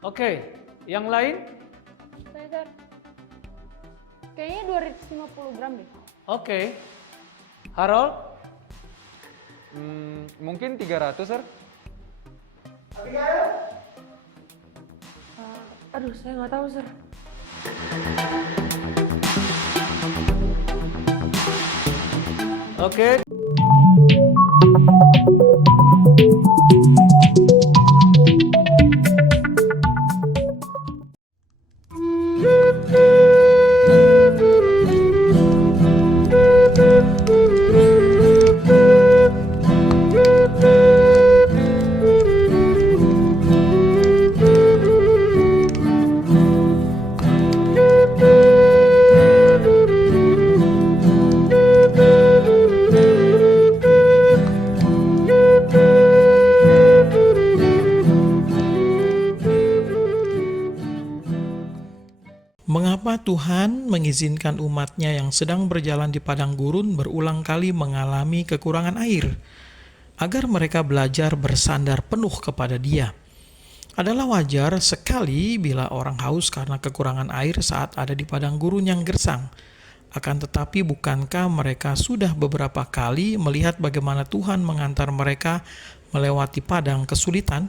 Oke, yang lain? Sir, kayaknya 250 gram deh. Oke. Harold? Mungkin 300, Sir. Aduh, saya nggak tahu, Sir. Oke. Mengapa Tuhan mengizinkan umatnya yang sedang berjalan di padang gurun berulang kali mengalami kekurangan air? Agar mereka belajar bersandar penuh kepada Dia. Adalah wajar sekali bila orang haus karena kekurangan air saat ada di padang gurun yang gersang. Akan tetapi bukankah mereka sudah beberapa kali melihat bagaimana Tuhan mengantar mereka melewati padang kesulitan?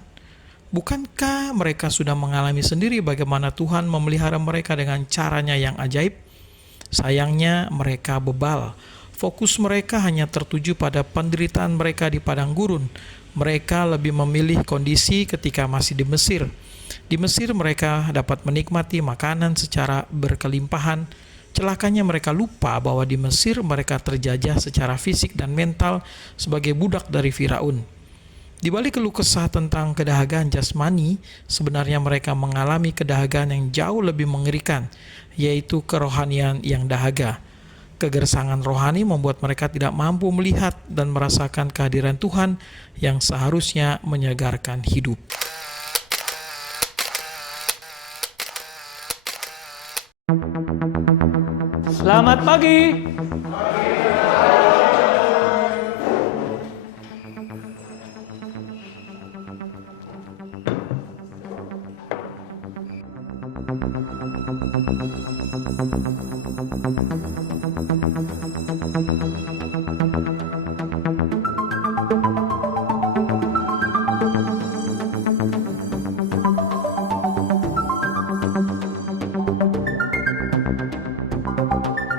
Bukankah mereka sudah mengalami sendiri bagaimana Tuhan memelihara mereka dengan caranya yang ajaib? Sayangnya mereka bebal. Fokus mereka hanya tertuju pada penderitaan mereka di padang gurun. Mereka lebih memilih kondisi ketika masih di Mesir. Di Mesir mereka dapat menikmati makanan secara berkelimpahan. Celakanya mereka lupa bahwa di Mesir mereka terjajah secara fisik dan mental sebagai budak dari Firaun. Di balik keluh kesah tentang kedahagaan jasmani, sebenarnya mereka mengalami kedahagaan yang jauh lebih mengerikan, yaitu kerohanian yang dahaga. Kegersangan rohani membuat mereka tidak mampu melihat dan merasakan kehadiran Tuhan yang seharusnya menyegarkan hidup. Selamat pagi.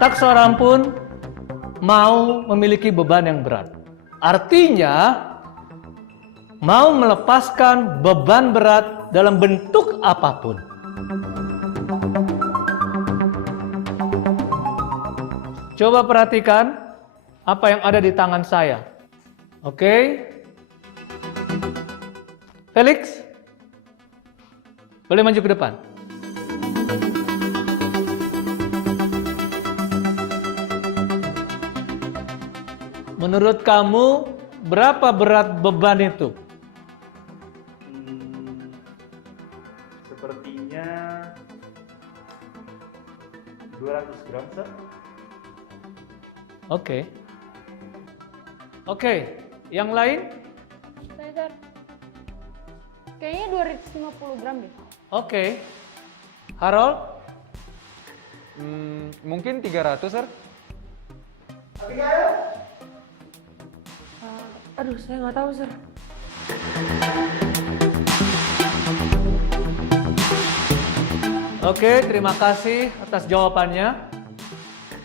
Tak seorang pun mau memiliki beban yang berat. Artinya, mau melepaskan beban berat dalam bentuk apapun. Coba perhatikan apa yang ada di tangan saya. Oke? Felix, boleh maju ke depan. Menurut kamu, berapa berat beban itu? Sepertinya 200 gram, Sir. Oke, yang lain? Sir, kayaknya 250 gram deh. Oke. Harold? Mungkin 300, Sir. Aduh, saya nggak tahu, Sir. Oke, terima kasih atas jawabannya.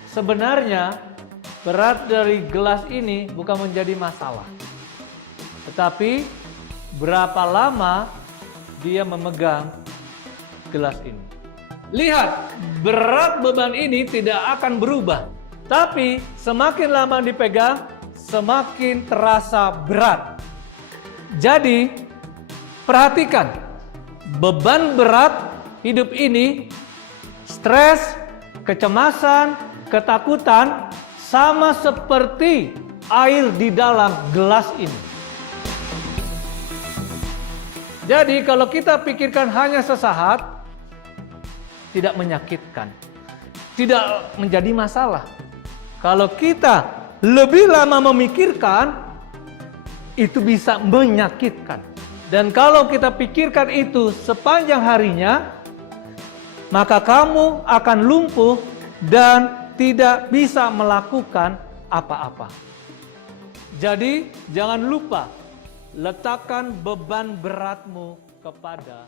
Sebenarnya berat dari gelas ini bukan menjadi masalah. Tetapi berapa lama dia memegang gelas ini. Lihat, berat beban ini tidak akan berubah. Tapi semakin lama dipegang, semakin terasa berat. Jadi, perhatikan, beban berat hidup ini, stres, kecemasan, ketakutan, sama seperti air di dalam gelas ini. Jadi, kalau kita pikirkan hanya sesaat, tidak menyakitkan, tidak menjadi masalah. Kalau kita lebih lama memikirkan, itu bisa menyakitkan. Dan kalau kita pikirkan itu sepanjang harinya, maka kamu akan lumpuh dan tidak bisa melakukan apa-apa. Jadi, jangan lupa letakkan beban beratmu kepada